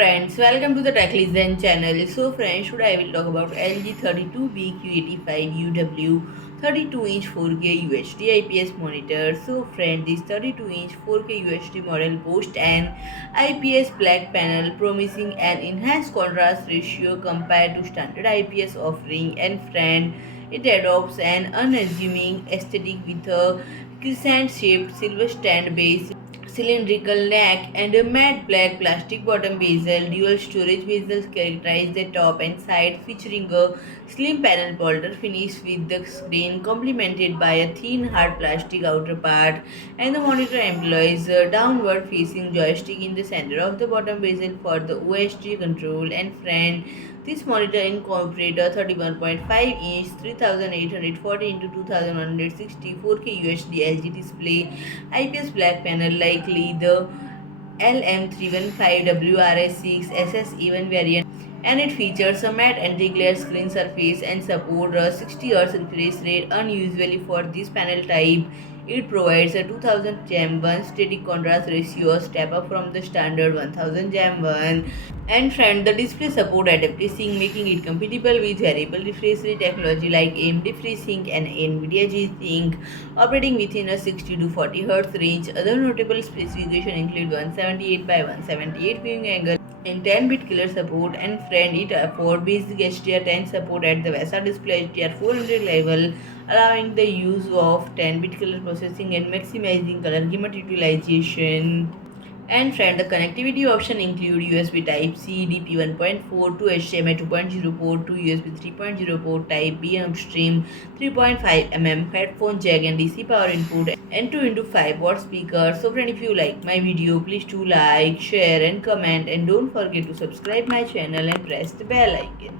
friends, welcome to the Tech Listen channel. So friends, today I will talk about LG 32BQ85U-W 32-inch 4K UHD IPS monitor. So friends, this 32-inch 4K UHD model boasts an IPS Black panel promising an enhanced contrast ratio compared to standard IPS offering, and friend, it adopts an unassuming aesthetic with a crescent-shaped silver stand base, cylindrical neck, and a matte black plastic bottom bezel. Dual storage bezels characterize the top and side, featuring a slim panel border finish with the screen complemented by a thin hard plastic outer part, and the monitor employs a downward facing joystick in the center of the bottom bezel for the UHD control. And friend, this monitor incorporates a 31.5-inch 3840 x 2160 4K UHD LG display IPS Black panel, likely the LM315WRS6 SS7 variant, and it features a matte anti-glare screen surface and support a 60Hz refresh rate. Unusually for this panel type, it provides a 2000 gem 1 static contrast ratio, a step up from the standard 1000 gem 1. And friend, the display support adaptive sync, making it compatible with variable refresh rate technology like AMD FreeSync and Nvidia G-Sync, operating within a 60 to 40 Hz range. Other notable specifications include 178 by 178 viewing angle and 10-bit color support. And friend, it affords basic HDR10 support at the VESA DisplayHDR 400 level, allowing the use of 10-bit color processing and maximizing color gamut utilization. And friend, the connectivity option include USB Type-C, DP 1.4 to HDMI 2.0 port to USB 3.0 port, Type B upstream, 3.5 mm headphone jack and DC power input, and 2x5 watt speaker. So friend, if you like my video, please do like, share and comment, and don't forget to subscribe my channel and press the bell icon.